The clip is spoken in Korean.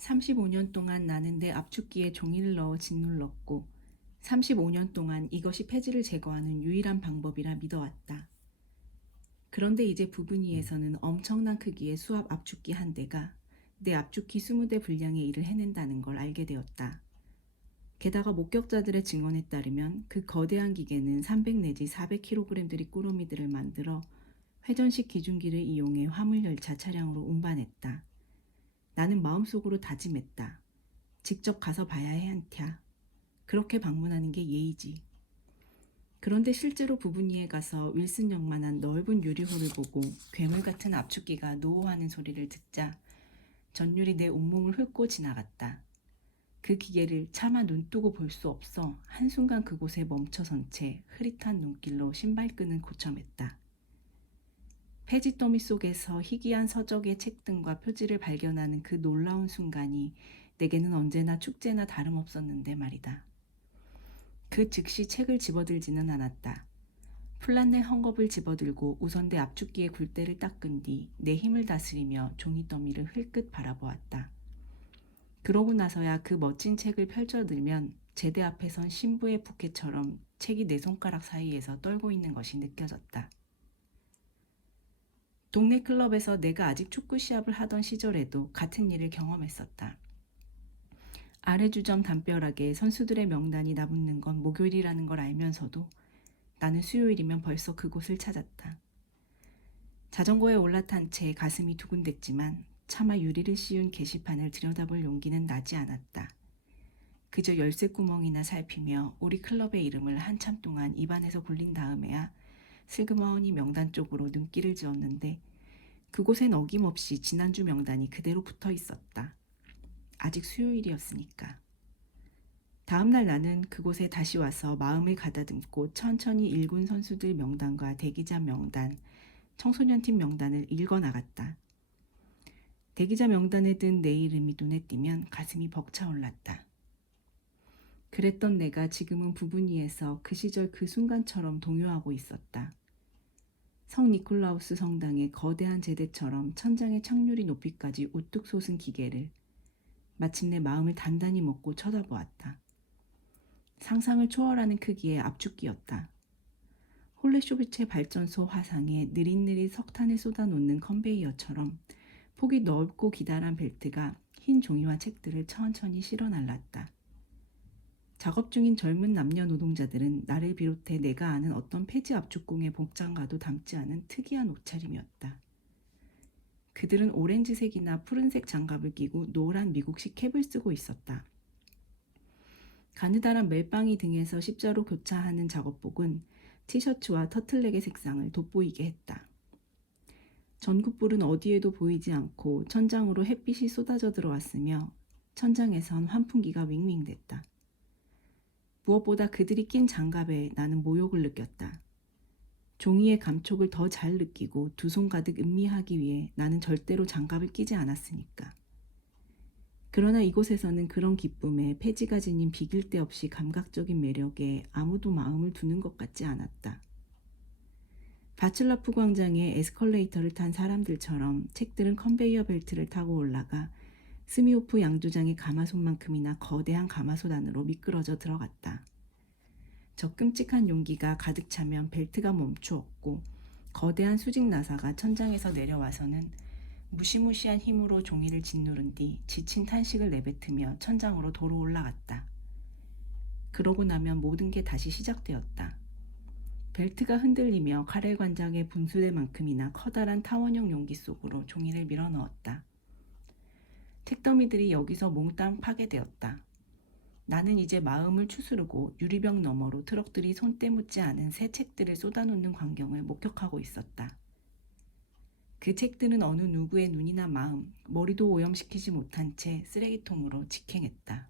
35년 동안 나는 내 압축기에 종이를 넣어 짓눌렀고 35년 동안 이것이 폐지를 제거하는 유일한 방법이라 믿어왔다. 그런데 이제 부분이에서는 엄청난 크기의 수압 압축기 한 대가 내 압축기 20대 분량의 일을 해낸다는 걸 알게 되었다. 게다가 목격자들의 증언에 따르면 그 거대한 기계는 300 내지 400kg들이 꾸러미들을 만들어 회전식 기중기를 이용해 화물열차 차량으로 운반했다. 나는 마음속으로 다짐했다. 직접 가서 봐야 해 한티야. 그렇게 방문하는 게 예의지. 그런데 실제로 부분이에 가서 윌슨 역만한 넓은 유리홀을 보고 괴물 같은 압축기가 노호하는 소리를 듣자 전율이 내 온몸을 훑고 지나갔다. 그 기계를 차마 눈 뜨고 볼 수 없어 한순간 그곳에 멈춰선 채 흐릿한 눈길로 신발끈을 고쳐맸다. 폐지 더미 속에서 희귀한 서적의 책 등과 표지를 발견하는 그 놀라운 순간이 내게는 언제나 축제나 다름없었는데 말이다. 그 즉시 책을 집어들지는 않았다. 플란넬 헝겊을 집어들고 우선 내 압축기의 굴대를 닦은 뒤 내 힘을 다스리며 종이 더미를 흘끗 바라보았다. 그러고 나서야 그 멋진 책을 펼쳐들면 제대 앞에 선 신부의 부케처럼 책이 내 손가락 사이에서 떨고 있는 것이 느껴졌다. 동네 클럽에서 내가 아직 축구 시합을 하던 시절에도 같은 일을 경험했었다. 아래 주점 담벼락에 선수들의 명단이 나붙는 건 목요일이라는 걸 알면서도 나는 수요일이면 벌써 그곳을 찾았다. 자전거에 올라탄 채 가슴이 두근댔지만 차마 유리를 씌운 게시판을 들여다볼 용기는 나지 않았다. 그저 열쇠 구멍이나 살피며 우리 클럽의 이름을 한참 동안 입안에서 굴린 다음에야 슬그머니 명단 쪽으로 눈길을 지었는데 그곳엔 어김없이 지난주 명단이 그대로 붙어 있었다. 아직 수요일이었으니까. 다음날 나는 그곳에 다시 와서 마음을 가다듬고 천천히 일군 선수들 명단과 대기자 명단, 청소년팀 명단을 읽어 나갔다. 대기자 명단에 든 내 이름이 눈에 띄면 가슴이 벅차올랐다. 그랬던 내가 지금은 부분이에서 그 시절 그 순간처럼 동요하고 있었다. 성 니콜라우스 성당의 거대한 제대처럼 천장의 창률이 높이까지 우뚝 솟은 기계를 마침내 마음을 단단히 먹고 쳐다보았다. 상상을 초월하는 크기의 압축기였다. 홀레쇼비체 발전소 화상에 느릿느릿 석탄을 쏟아놓는 컨베이어처럼 폭이 넓고 기다란 벨트가 흰 종이와 책들을 천천히 실어 날랐다. 작업 중인 젊은 남녀 노동자들은 나를 비롯해 내가 아는 어떤 폐지 압축공의 복장과도 닮지 않은 특이한 옷차림이었다. 그들은 오렌지색이나 푸른색 장갑을 끼고 노란 미국식 캡을 쓰고 있었다. 가느다란 멜빵이 등에서 십자로 교차하는 작업복은 티셔츠와 터틀넥의 색상을 돋보이게 했다. 전굿불은 어디에도 보이지 않고 천장으로 햇빛이 쏟아져 들어왔으며 천장에선 환풍기가 윙윙댔다. 무엇보다 그들이 낀 장갑에 나는 모욕을 느꼈다. 종이의 감촉을 더 잘 느끼고 두 손 가득 음미하기 위해 나는 절대로 장갑을 끼지 않았으니까. 그러나 이곳에서는 그런 기쁨에 폐지가 지닌 비길 데 없이 감각적인 매력에 아무도 마음을 두는 것 같지 않았다. 바칠라프 광장의 에스컬레이터를 탄 사람들처럼 책들은 컨베이어 벨트를 타고 올라가 스미오프 양조장의 가마솥만큼이나 거대한 가마솥 안으로 미끄러져 들어갔다. 저 끔찍한 용기가 가득 차면 벨트가 멈추었고 거대한 수직 나사가 천장에서 내려와서는 무시무시한 힘으로 종이를 짓누른 뒤 지친 탄식을 내뱉으며 천장으로 도로 올라갔다. 그러고 나면 모든 게 다시 시작되었다. 벨트가 흔들리며 카렐 관장의 분수대만큼이나 커다란 타원형 용기 속으로 종이를 밀어 넣었다. 책더미들이 여기서 몽땅 파괴되었다. 나는 이제 마음을 추스르고 유리병 너머로 트럭들이 손때 묻지 않은 새 책들을 쏟아놓는 광경을 목격하고 있었다. 그 책들은 어느 누구의 눈이나 마음, 머리도 오염시키지 못한 채 쓰레기통으로 직행했다.